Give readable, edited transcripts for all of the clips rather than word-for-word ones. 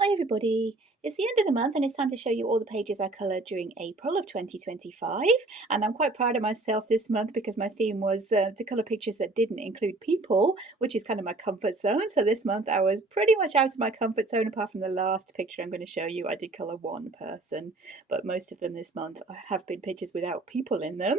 Hi everybody, it's the end of the month and it's time to show you all the pages I coloured during April of 2025, and I'm quite proud of myself this month because my theme was to colour pictures that didn't include people, which is kind of my comfort zone. So this month I was pretty much out of my comfort zone apart from the last picture I'm going to show you. I did colour one person, but most of them this month have been pictures without people in them.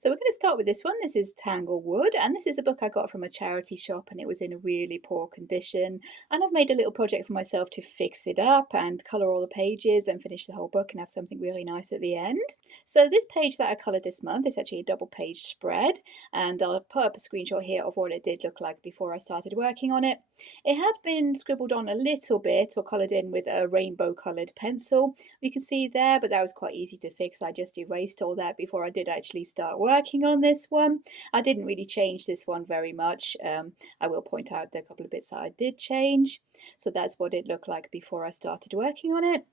So we're going to start with this one. This is Tanglewood, and this is a book I got from a charity shop and it was in a really poor condition, and I've made a little project for myself to fix it up and colour all the pages and finish the whole book and have something really nice at the end. So this page that I coloured this month is actually a double page spread, and I'll put up a screenshot here of what it did look like before I started working on it. It had been scribbled on a little bit or coloured in with a rainbow coloured pencil, you can see there, but that was quite easy to fix. I just erased all that before I did actually start working on this one. I didn't really change this one very much. I will point out the couple of bits that I did change. So that's what it looked like before I started working on it.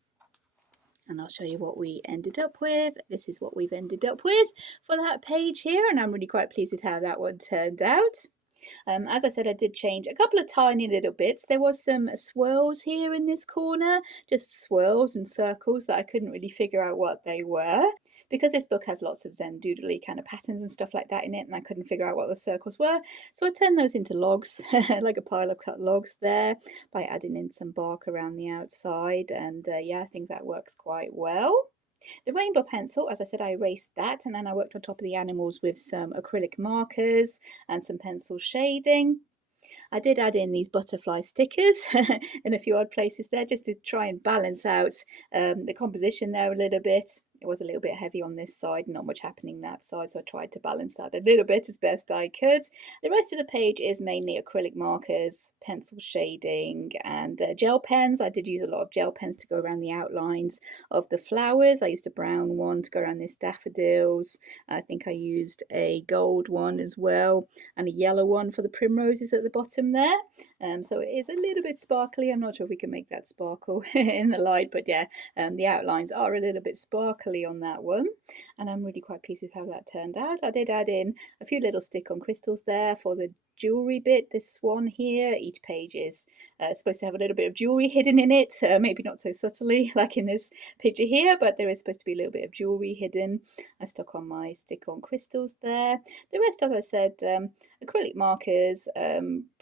And I'll show you what we ended up with. This is what we've ended up with for that page here, and I'm really quite pleased with how that one turned out. As I said, I did change a couple of tiny little bits. There was some swirls here in this corner, just swirls and circles that I couldn't really figure out what they were. Because this book has lots of Zen doodly kind of patterns and stuff like that in it, and I couldn't figure out what the circles were, so I turned those into logs, like a pile of cut logs there, by adding in some bark around the outside, and yeah, I think that works quite well. The rainbow pencil, as I said, I erased that, and then I worked on top of the animals with some acrylic markers and some pencil shading. I did add in these butterfly stickers in a few odd places there just to try and balance out the composition there a little bit. It was a little bit heavy on this side, not much happening that side, so I tried to balance that a little bit as best I could. The rest of the page is mainly acrylic markers, pencil shading, and gel pens. I did use a lot of gel pens to go around the outlines of the flowers. I used a brown one to go around the daffodils. I think I used a gold one as well, and a yellow one for the primroses at the bottom there. So it is a little bit sparkly. I'm not sure if we can make that sparkle in the light, but yeah, the outlines are a little bit sparkly on that one, and I'm really quite pleased with how that turned out. I did add in a few little stick-on crystals there for the jewellery bit. This swan here, each page is supposed to have a little bit of jewellery hidden in it, maybe not so subtly like in this picture here, but there is supposed to be a little bit of jewellery hidden. I stuck on my stick-on crystals there. The rest, as I said, acrylic markers,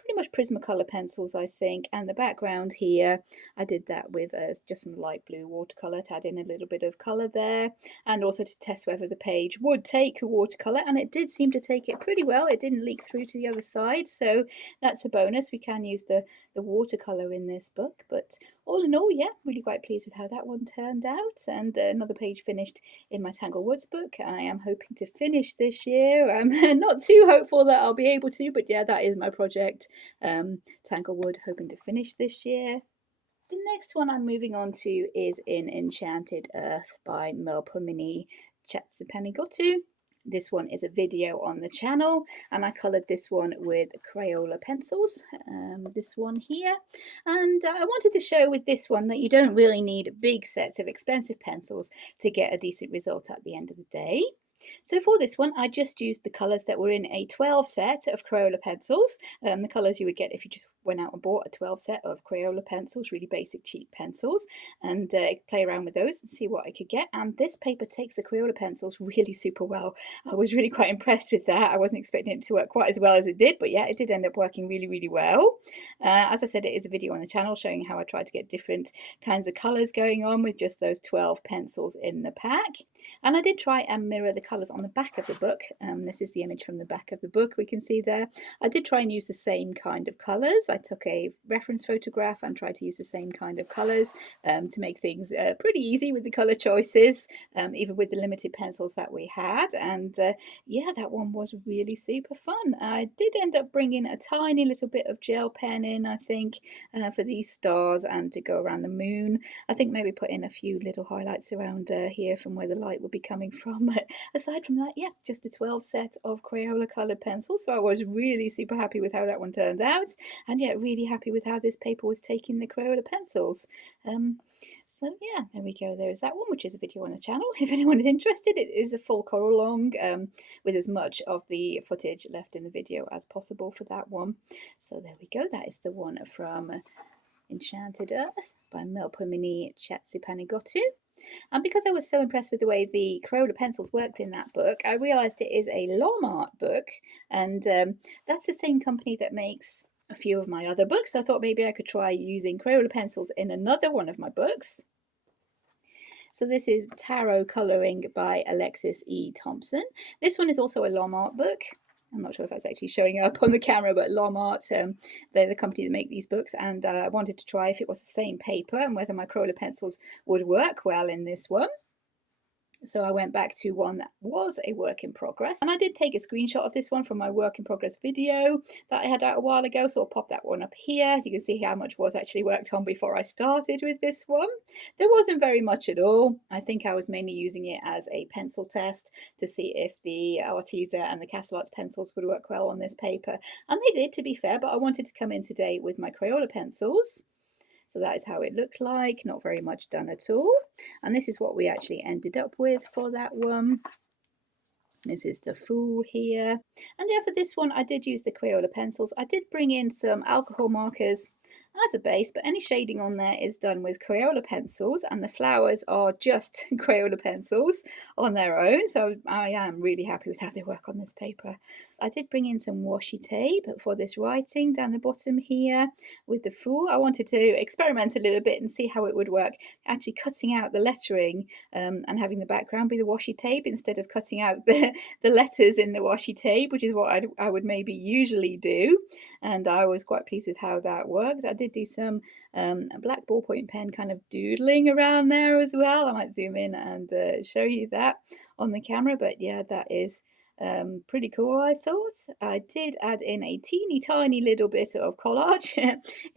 pretty much Prismacolor pencils, I think, and the background here, I did that with just some light blue watercolour to add in a little bit of colour there, and also to test whether the page would take the watercolour, and it did seem to take it pretty well. It didn't leak through to the other side, so that's a bonus. We can use the watercolour in this book, but all in all, yeah, really quite pleased with how that one turned out. And another page finished in my Tanglewoods book. I am hoping to finish this year. I'm not too hopeful that I'll be able to, but yeah, that is my project. Tanglewood, hoping to finish this year. The next one I'm moving on to is in Enchanted Earth by Melpomeni Chatzipanigiotu. This one is a video on the channel, and I coloured this one with Crayola pencils, this one here. And I wanted to show with this one that you don't really need big sets of expensive pencils to get a decent result at the end of the day. So for this one, I just used the colours that were in a 12 set of Crayola pencils, the colours you would get if you just went out and bought a 12 set of Crayola pencils, really basic cheap pencils, and play around with those and see what I could get. And this paper takes the Crayola pencils really super well. I was really quite impressed with that. I wasn't expecting it to work quite as well as it did, but yeah, it did end up working really, really well. As I said, it is a video on the channel showing how I tried to get different kinds of colours going on with just those 12 pencils in the pack. And I did try and mirror the colours on the back of the book. This is the image from the back of the book we can see there. I did try and use the same kind of colours. I took a reference photograph and tried to use the same kind of colours to make things pretty easy with the colour choices, even with the limited pencils that we had. And yeah, that one was really super fun. I did end up bringing a tiny little bit of gel pen in, I think, for these stars and to go around the moon. I think maybe put in a few little highlights around here from where the light would be coming from. But aside from that, yeah, just a 12 set of Crayola coloured pencils. So I was really super happy with how that one turned out. And yeah, really happy with how this paper was taking the Crayola pencils. So yeah, there we go. There is that one, which is a video on the channel. If anyone is interested, it is a full colour along with as much of the footage left in the video as possible for that one. So there we go. That is the one from Enchanted Earth by Melpomeni Chatzipanigiotu. And because I was so impressed with the way the Crayola pencils worked in that book, I realised it is a Lomart book, and that's the same company that makes a few of my other books. So I thought maybe I could try using Crayola pencils in another one of my books. So this is Tarot Coloring by Alexis E. Thomson. This one is also a Lomart book. I'm not sure if that's actually showing up on the camera, but Lomart, they're the company that make these books, and I wanted to try if it was the same paper and whether my Crayola pencils would work well in this one. So I went back to one that was a work in progress, and I did take a screenshot of this one from my work in progress video that I had out a while ago, so I'll pop that one up here. You can see how much was actually worked on before I started with this one. There wasn't very much at all. I think I was mainly using it as a pencil test to see if the Arteza and the Castle Arts pencils would work well on this paper, and they did, to be fair, but I wanted to come in today with my Crayola pencils. So that is how it looked like, not very much done at all. And this is what we actually ended up with for that one. This is the Fool here. And yeah, for this one, I did use the Crayola pencils. I did bring in some alcohol markers as a base, but any shading on there is done with Crayola pencils, and the flowers are just Crayola pencils on their own. So I am really happy with how they work on this paper. I did bring in some washi tape for this writing down the bottom here with the Fool. I wanted to experiment a little bit and see how it would work, actually cutting out the lettering and having the background be the washi tape instead of cutting out the letters in the washi tape, which is what I would maybe usually do. And I was quite pleased with how that worked. I did do some black ballpoint pen kind of doodling around there as well. I might zoom in and show you that on the camera, but yeah, that is pretty cool, I thought. I did add in a teeny tiny little bit of collage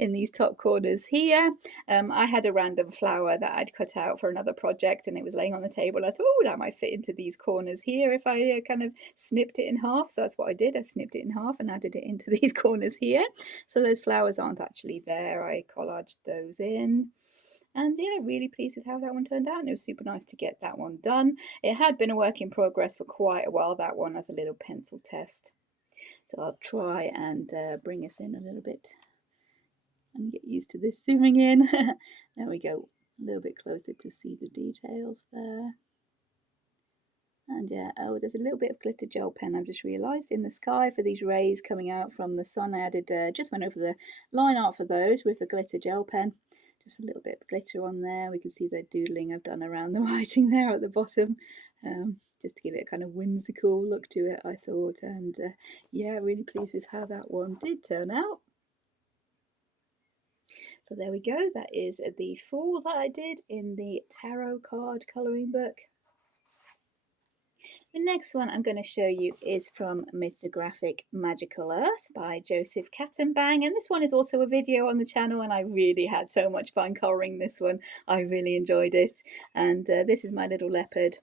in these top corners here. I had a random flower that I'd cut out for another project, and it was laying on the table. I thought, oh, that might fit into these corners here if I kind of snipped it in half. So that's what I did. I snipped it in half and added it into these corners here. So those flowers aren't actually there. I collaged those in. And yeah, really pleased with how that one turned out. And it was super nice to get that one done. It had been a work in progress for quite a while, that one, as a little pencil test. So I'll try and bring us in a little bit and get used to this zooming in. There we go, a little bit closer to see the details there. And yeah, oh, there's a little bit of glitter gel pen, I've just realised, in the sky for these rays coming out from the sun. I added, just went over the line art for those with the glitter gel pen. Just a little bit of glitter on there. We can see the doodling I've done around the writing there at the bottom, just to give it a kind of whimsical look to it, I thought. And yeah, really pleased with how that one did turn out. So there we go. That is the Fool that I did in the tarot card colouring book. The next one I'm going to show you is from Mythographic Magical Earth by Joseph Catimbang, and this one is also a video on the channel, and I really had so much fun colouring this one. I really enjoyed it, and this is my little leopard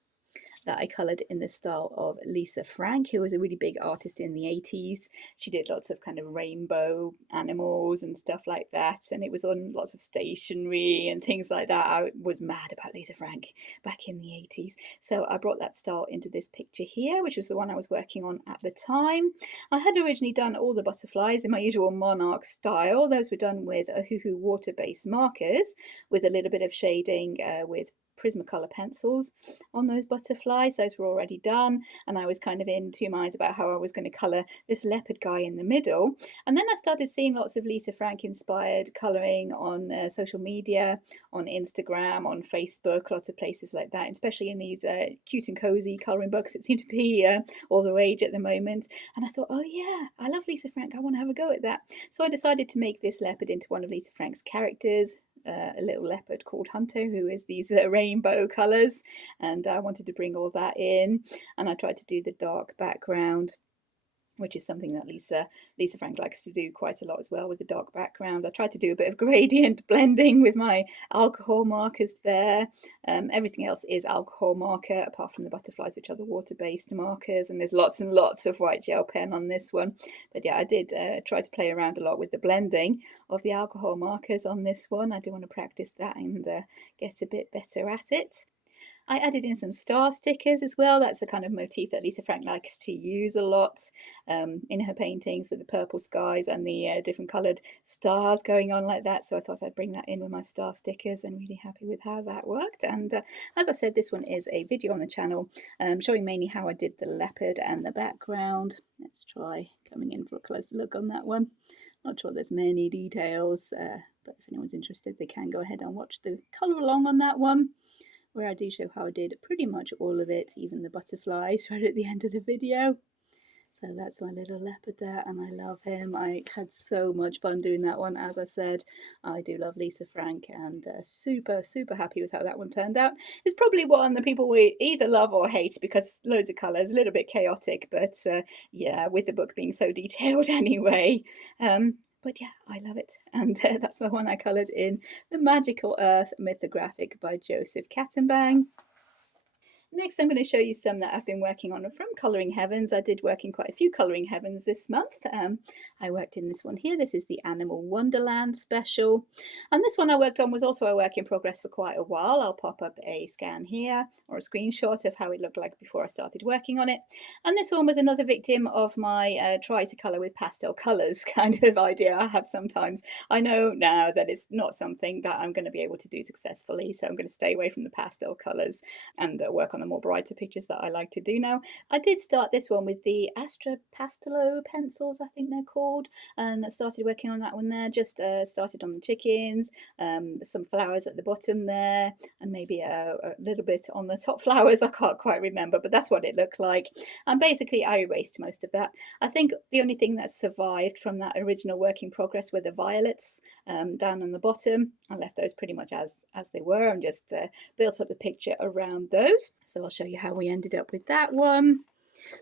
that I coloured in the style of Lisa Frank, who was a really big artist in the 80s. She did lots of kind of rainbow animals and stuff like that, and it was on lots of stationery and things like that. I was mad about Lisa Frank back in the 80s. So I brought that style into this picture here, which was the one I was working on at the time. I had originally done all the butterflies in my usual monarch style. Those were done with a Hoo-Hoo water-based markers with a little bit of shading with Prismacolor pencils on those butterflies. Those were already done, and I was kind of in two minds about how I was going to colour this leopard guy in the middle. And then I started seeing lots of Lisa Frank inspired colouring on social media, on Instagram, on Facebook, lots of places like that, especially in these cute and cozy colouring books. It seemed to be all the rage at the moment, and I thought, oh yeah, I love Lisa Frank, I want to have a go at that. So I decided to make this leopard into one of Lisa Frank's characters. A little leopard called Hunter, who is these rainbow colours, and I wanted to bring all that in, and I tried to do the dark background, which is something that Lisa Frank likes to do quite a lot as well, with the dark background. I tried to do a bit of gradient blending with my alcohol markers there. Everything else is alcohol marker, apart from the butterflies, which are the water-based markers, and there's lots and lots of white gel pen on this one. But yeah, I did try to play around a lot with the blending of the alcohol markers on this one. I do want to practice that and get a bit better at it. I added in some star stickers as well. That's the kind of motif that Lisa Frank likes to use a lot in her paintings, with the purple skies and the different coloured stars going on like that. So I thought I'd bring that in with my star stickers, and really happy with how that worked. And as I said, this one is a video on the channel showing mainly how I did the leopard and the background. Let's try coming in for a closer look on that one. Not sure there's many details, but if anyone's interested, they can go ahead and watch the colour along on that one, where I do show how I did pretty much all of it, even the butterflies, right at the end of the video. So that's my little leopard there, and I love him. I had so much fun doing that one. As I said, I do love Lisa Frank, and super, super happy with how that one turned out. It's probably one that people will either love or hate, because loads of colours, a little bit chaotic, but yeah, with the book being so detailed anyway. But yeah, I love it. And that's the one I coloured in The Magical Earth Mythographic by Joseph Catimbang. Next, I'm going to show you some that I've been working on from Colouring Heavens. I did work in quite a few Colouring Heavens this month. I worked in this one here. This is the Animal Wonderland special. And this one I worked on was also a work in progress for quite a while. I'll pop up a scan here, or a screenshot of how it looked like before I started working on it. And this one was another victim of my try to colour with pastel colours kind of idea I have sometimes. I know now that it's not something that I'm going to be able to do successfully, so I'm going to stay away from the pastel colours and work on the more brighter pictures that I like to do now. I did start this one with the Astra Pastelo pencils, I think they're called, and I started working on that one there. Just started on the chickens, some flowers at the bottom there, and maybe a little bit on the top flowers. I can't quite remember, but that's what it looked like. And basically I erased most of that. I think the only thing that survived from that original work in progress were the violets down on the bottom. I left those pretty much as they were, and just built up the picture around those. So I'll show you how we ended up with that one.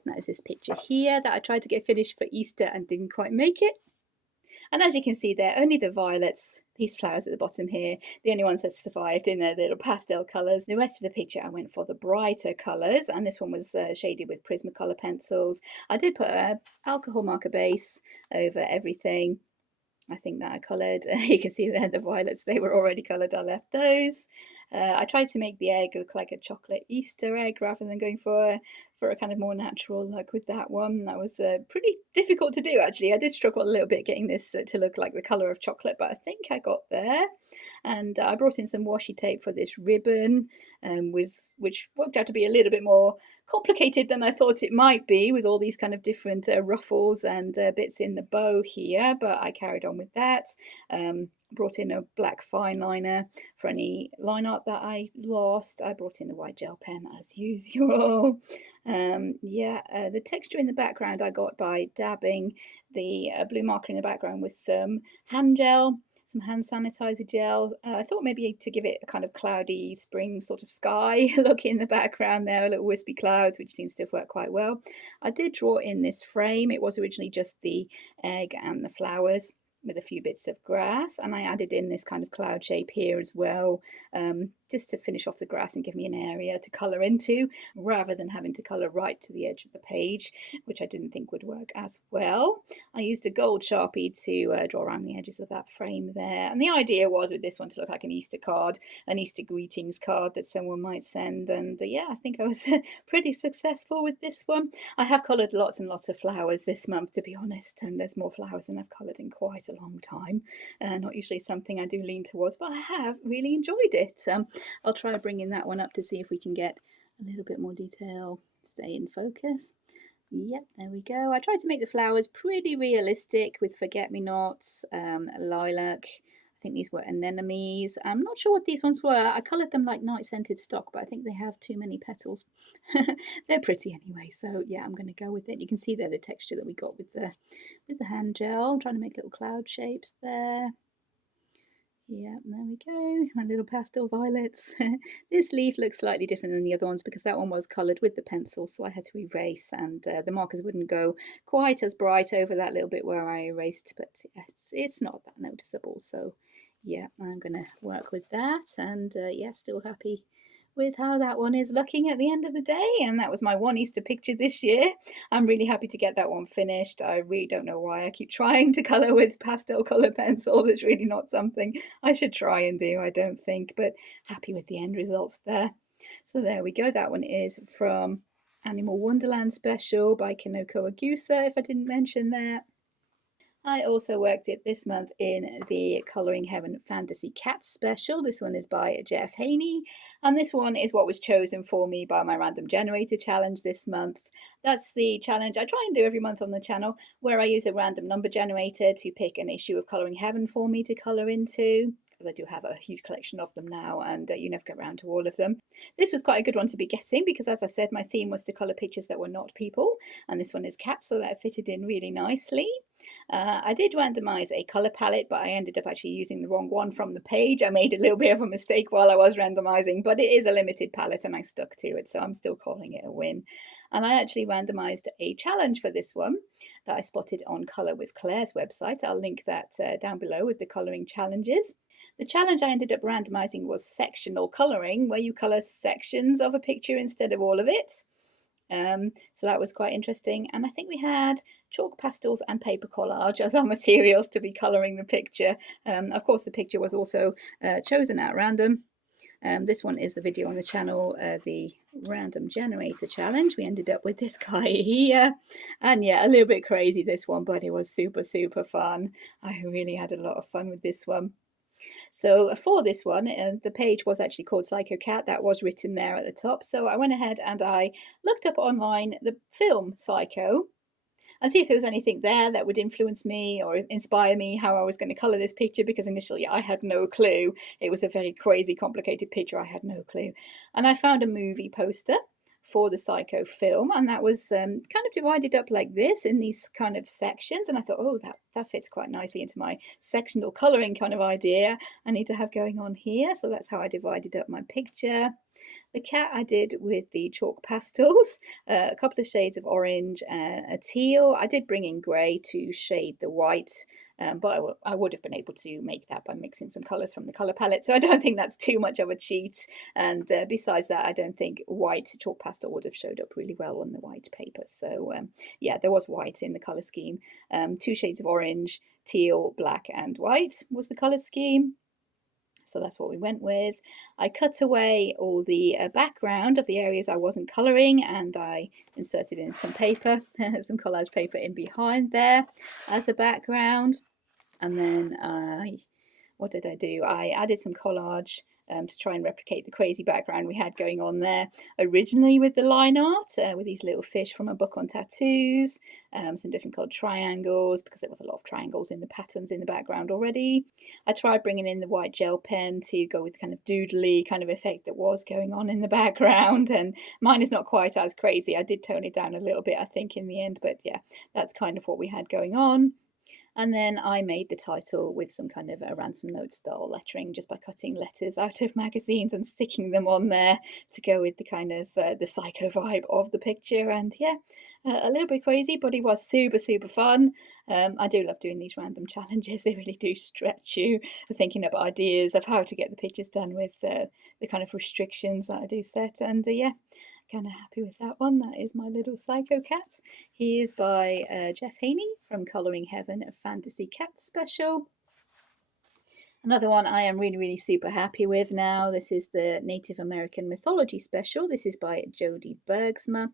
That is this picture here that I tried to get finished for Easter and didn't quite make it. And as you can see there, only the violets, these flowers at the bottom here, the only ones that survived in their little pastel colours. The rest of the picture I went for the brighter colours, and this one was shaded with Prismacolor pencils. I did put an alcohol marker base over everything. I think that I coloured. You can see there the violets, they were already coloured. I left those. I tried to make the egg look like a chocolate Easter egg rather than going for a kind of more natural look with that one. That was pretty difficult to do, actually. I did struggle a little bit getting this to look like the colour of chocolate, but I think I got there. And I brought in some washi tape for this ribbon, which worked out to be a little bit more complicated than I thought it might be, with all these kind of different ruffles and bits in the bow here, but I carried on with that. Brought in a black fine liner for any line art that I lost. I brought in the white gel pen as usual. The texture in the background I got by dabbing the blue marker in the background with some hand gel, some hand sanitizer gel. I thought maybe to give it a kind of cloudy spring sort of sky look in the background there, little wispy clouds, which seems to have worked quite well. I did draw in this frame. It was originally just the egg and the flowers with a few bits of grass, and I added in this kind of cloud shape here as well, just to finish off the grass and give me an area to colour into, rather than having to colour right to the edge of the page, which I didn't think would work as well. I used a gold Sharpie to draw around the edges of that frame there, and the idea was with this one to look like an Easter card, an Easter greetings card that someone might send, and yeah, I think I was pretty successful with this one. I have coloured lots and lots of flowers this month, to be honest, and there's more flowers than I've coloured in quite a long time. Not usually something I do lean towards, but I have really enjoyed it. I'll try bringing that one up to see if we can get a little bit more detail, stay in focus. Yep, there we go. I tried to make the flowers pretty realistic with forget-me-nots, lilac. I think these were anemones. I'm not sure what these ones were. I coloured them like night scented stock, but I think they have too many petals. They're pretty anyway, so yeah, I'm going to go with it. You can see there the texture that we got with the hand gel. I'm trying to make little cloud shapes there. Yeah, there we go, my little pastel violets. This leaf looks slightly different than the other ones because that one was coloured with the pencil, so I had to erase, and the markers wouldn't go quite as bright over that little bit where I erased, but yes, it's not that noticeable. So yeah, I'm going to work with that, and yeah, still happy with how that one is looking at the end of the day. And that was my one Easter picture this year. I'm really happy to get that one finished. I really don't know why I keep trying to colour with pastel colour pencils. It's really not something I should try and do, I don't think, but happy with the end results there. So there we go. That one is from Animal Wonderland Special by Kanoko Egusa, if I didn't mention that. I also worked it this month in the Colouring Heaven Fantasy Cat Special. This one is by Jeff Haynie, and this one is what was chosen for me by my Random Generator Challenge this month. That's the challenge I try and do every month on the channel, where I use a random number generator to pick an issue of Colouring Heaven for me to colour into, because I do have a huge collection of them now, and you never get around to all of them. This was quite a good one to be getting, because as I said, my theme was to colour pictures that were not people, and this one is cats, so that fitted in really nicely. I did randomise a colour palette, but I ended up actually using the wrong one from the page. I made a little bit of a mistake while I was randomising, but it is a limited palette and I stuck to it, so I'm still calling it a win. And I actually randomised a challenge for this one that I spotted on Colour with Claire's website. I'll link that down below with the colouring challenges. The challenge I ended up randomising was sectional colouring, where you colour sections of a picture instead of all of it. So that was quite interesting, and I think we had chalk pastels and paper collage as our materials to be colouring the picture. Of course, the picture was also chosen at random. This one is the video on the channel, the Random Generator Challenge. We ended up with this guy here, and yeah, a little bit crazy this one, but it was super fun. I really had a lot of fun with this one. So for this one, the page was actually called Psycho Cat. That was written there at the top. So I went ahead and I looked up online the film Psycho and see if there was anything there that would influence me or inspire me how I was going to colour this picture, because initially I had no clue. It was a very crazy, complicated picture. I had no clue. And I found a movie poster for the Psycho film, and that was kind of divided up like this in these kind of sections, and I thought, oh, that fits quite nicely into my sectional colouring kind of idea I need to have going on here. So that's how I divided up my picture. The cat I did with the chalk pastels, a couple of shades of orange, a teal. I did bring in grey to shade the white, but I would have been able to make that by mixing some colours from the colour palette. So I don't think that's too much of a cheat. And besides that, I don't think white chalk pastel would have showed up really well on the white paper. So yeah, there was white in the colour scheme. 2 shades of orange, teal, black and white was the colour scheme. So that's what we went with. I cut away all the background of the areas I wasn't colouring, and I inserted in some paper, some collage paper in behind there as a background. And then what did I do? I added some collage to try and replicate the crazy background we had going on there originally with the line art, with these little fish from a book on tattoos, some different coloured triangles, because there was a lot of triangles in the patterns in the background already. I tried bringing in the white gel pen to go with the kind of doodly kind of effect that was going on in the background, and mine is not quite as crazy. I did tone it down a little bit, I think, in the end, but yeah, that's kind of what we had going on. And then I made the title with some kind of a ransom note style lettering, just by cutting letters out of magazines and sticking them on there to go with the kind of the psycho vibe of the picture. And yeah, a little bit crazy, but it was super fun. I do love doing these random challenges. They really do stretch you for thinking up ideas of how to get the pictures done with the kind of restrictions that I do set. And yeah, kind of happy with that one. That is my little Psycho Cat. He is by Jeff Haynie from Colouring Heaven, a Fantasy Cat Special. Another one I am really super happy with now. This is the Native American Mythology Special. This is by Jody Bergsma.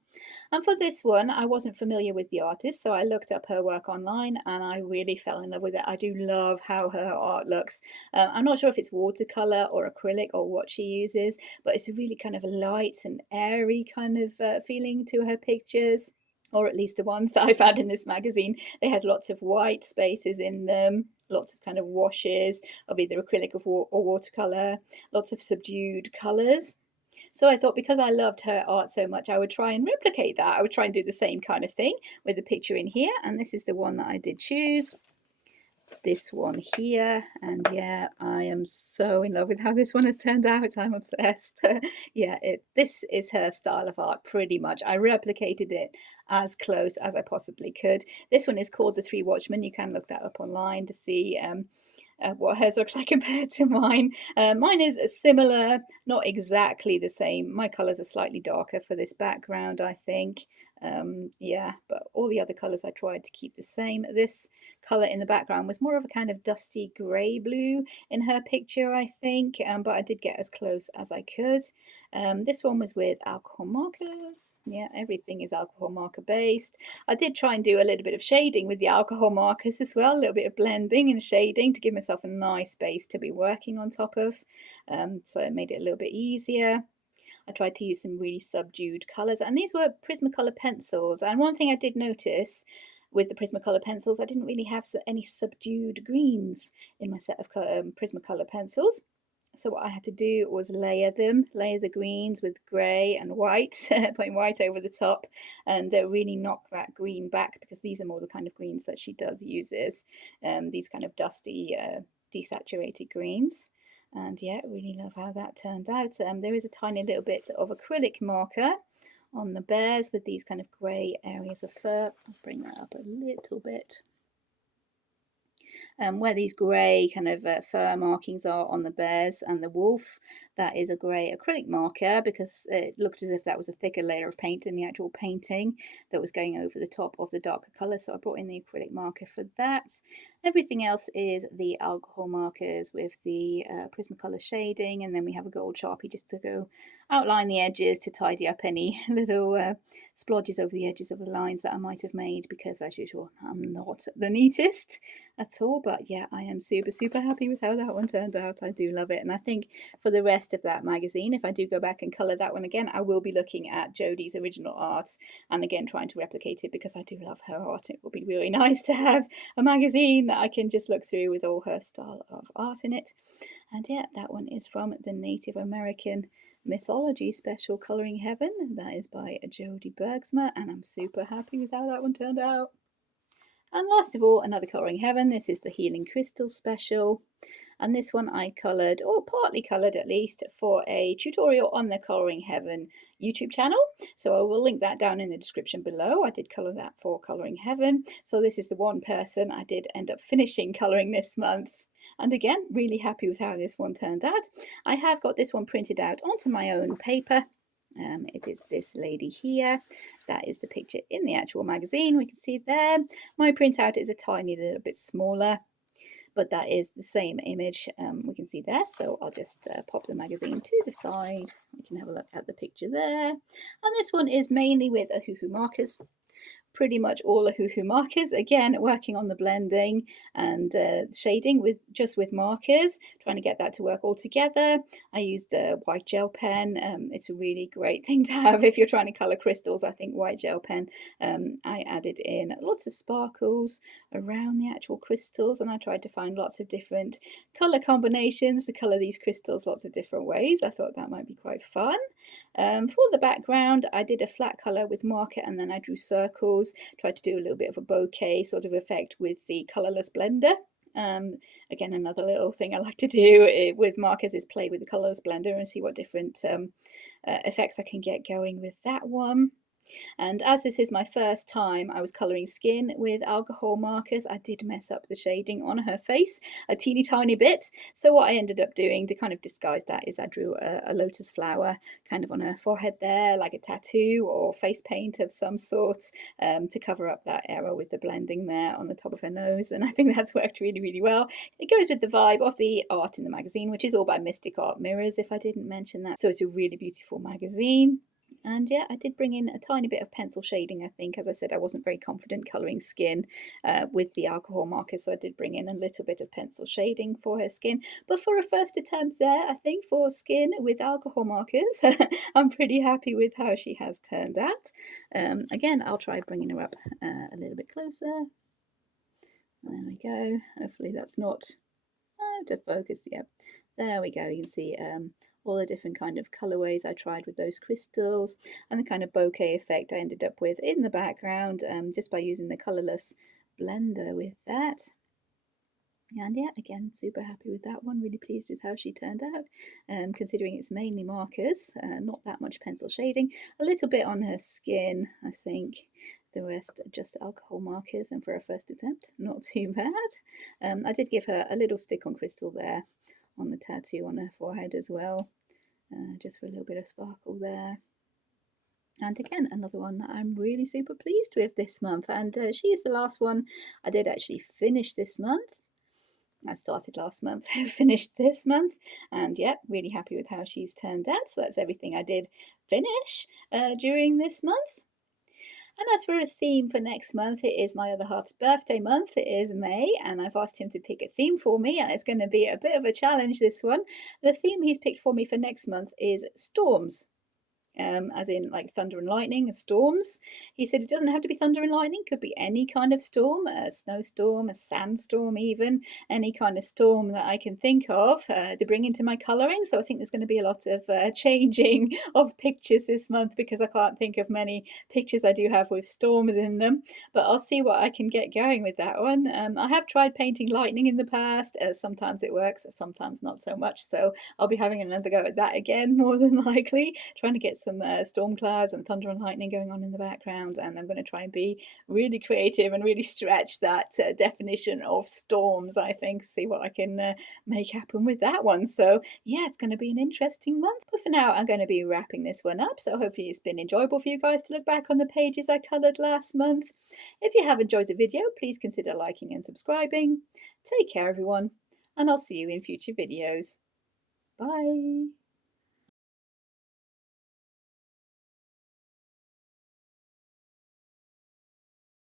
And for this one, I wasn't familiar with the artist, so I looked up her work online and I really fell in love with it. I do love how her art looks. I'm not sure if it's watercolour or acrylic or what she uses, but it's a really kind of light and airy kind of feeling to her pictures. Or at least the ones that I found in this magazine. They had lots of white spaces in them, lots of kind of washes of either acrylic or watercolour, lots of subdued colours. So I thought, because I loved her art so much, I would try and replicate that. I would try and do the same kind of thing with the picture in here. And this is the one that I did choose. This one here, and yeah, I am so in love with how this one has turned out. I'm obsessed. Yeah, this is her style of art pretty much. I replicated it as close as I possibly could. This one is called The Three Watchmen. You can look that up online to see what hers looks like compared to mine. Mine is similar, not exactly the same. My colours are slightly darker for this background, I think. Yeah, but all the other colours I tried to keep the same. This colour in the background was more of a kind of dusty grey blue in her picture, I think, but I did get as close as I could. This one was with alcohol markers. Yeah, everything is alcohol marker based. I did try and do a little bit of shading with the alcohol markers as well, a little bit of blending and shading to give myself a nice base to be working on top of, so it made it a little bit easier. I tried to use some really subdued colours, and these were Prismacolor pencils. And one thing I did notice with the Prismacolor pencils, I didn't really have any subdued greens in my set of Prismacolor pencils. So what I had to do was layer the greens with grey and white, putting white over the top, and really knock that green back, because these are more the kind of greens that she does uses, these kind of dusty, desaturated greens. And yeah, really love how that turned out. There is a tiny little bit of acrylic marker on the bears with these kind of grey areas of fur. I'll bring that up a little bit. Where these grey kind of fur markings are on the bears and the wolf, that is a grey acrylic marker, because it looked as if that was a thicker layer of paint in the actual painting that was going over the top of the darker colour, so I brought in the acrylic marker for that. Everything else is the alcohol markers with the Prismacolor shading, and then we have a gold Sharpie just to go outline the edges to tidy up any little splodges over the edges of the lines that I might have made, because as usual I'm not the neatest at all. But yeah, I am super happy with how that one turned out. I do love it, and I think for the rest of that magazine, if I do go back and colour that one again, I will be looking at Jody's original art and again trying to replicate it, because I do love her art. It will be really nice to have a magazine that I can just look through with all her style of art in it. And yeah, that one is from the Native American Mythology Special Colouring Heaven. That is by Jody Bergsma, and I'm super happy with how that one turned out. And last of all, another Colouring Heaven. This is the Healing Crystal Special. And this one I coloured, or partly coloured at least, for a tutorial on the Colouring Heaven YouTube channel. So I will link that down in the description below. I did colour that for Colouring Heaven. So this is the one person I did end up finishing colouring this month. And again, really happy with how this one turned out. I have got this one printed out onto my own paper. It is this lady here. That is the picture in the actual magazine. We can see there. My printout is a tiny little bit smaller, but that is the same image we can see there. So I'll just pop the magazine to the side. We can have a look at the picture there. And this one is mainly with Ohuhu markers. Pretty much all Ohuhu markers, again working on the blending and shading with markers, trying to get that to work all together. I used a white gel pen. It's a really great thing to have if you're trying to colour crystals. I think white gel pen. I added in lots of sparkles around the actual crystals, and I tried to find lots of different colour combinations to colour these crystals lots of different ways. I thought that might be quite fun. For the background, I did a flat colour with marker, and then I drew circles, tried to do a little bit of a bokeh sort of effect with the colourless blender. Again, another little thing I like to do with markers is play with the colourless blender and see what different effects I can get going with that one. And as this is my first time I was colouring skin with alcohol markers, I did mess up the shading on her face a teeny tiny bit. So what I ended up doing to kind of disguise that is I drew a lotus flower kind of on her forehead there, like a tattoo or face paint of some sort, to cover up that error with the blending there on the top of her nose. And I think that's worked really well. It goes with the vibe of the art in the magazine, which is all by Mystic Art Mirrors, if I didn't mention that. So it's a really beautiful magazine. And yeah, I did bring in a tiny bit of pencil shading, I think. As I said, I wasn't very confident colouring skin with the alcohol marker, so I did bring in a little bit of pencil shading for her skin. But for a first attempt there, I think, for skin with alcohol markers, I'm pretty happy with how she has turned out. Again, I'll try bringing her up a little bit closer. There we go. Hopefully that's not out of focus. Yeah, there we go. You can see all the different kind of colorways I tried with those crystals, and the kind of bokeh effect I ended up with in the background just by using the colorless blender with that. And yeah, again, super happy with that one, really pleased with how she turned out, considering it's mainly markers, not that much pencil shading, a little bit on her skin, I think. The rest are just alcohol markers, and for a first attempt, not too bad. I did give her a little stick-on crystal there on the tattoo on her forehead as well, just for a little bit of sparkle there. And again, another one that I'm really super pleased with this month. And she is the last one I did actually finish this month. I started last month, finished this month, and yeah, really happy with how she's turned out. So that's everything I did finish during this month. And as for a theme for next month, it is my other half's birthday month. It is May, and I've asked him to pick a theme for me, and it's going to be a bit of a challenge, this one. The theme he's picked for me for next month is storms. As in like thunder and lightning and storms. He said it doesn't have to be thunder and lightning, could be any kind of storm, a snowstorm, a sandstorm, even any kind of storm that I can think of to bring into my colouring. So I think there's going to be a lot of changing of pictures this month because I can't think of many pictures I do have with storms in them. But I'll see what I can get going with that one. I have tried painting lightning in the past. Sometimes it works, sometimes not so much. So I'll be having another go at that again, more than likely, trying to get some storm clouds and thunder and lightning going on in the background, and I'm going to try and be really creative and really stretch that definition of storms, I think, see what I can make happen with that one. So yeah, it's going to be an interesting month, but for now I'm going to be wrapping this one up. So hopefully it's been enjoyable for you guys to look back on the pages I coloured last month. If you have enjoyed the video, please consider liking and subscribing. Take care everyone, and I'll see you in future videos. Bye.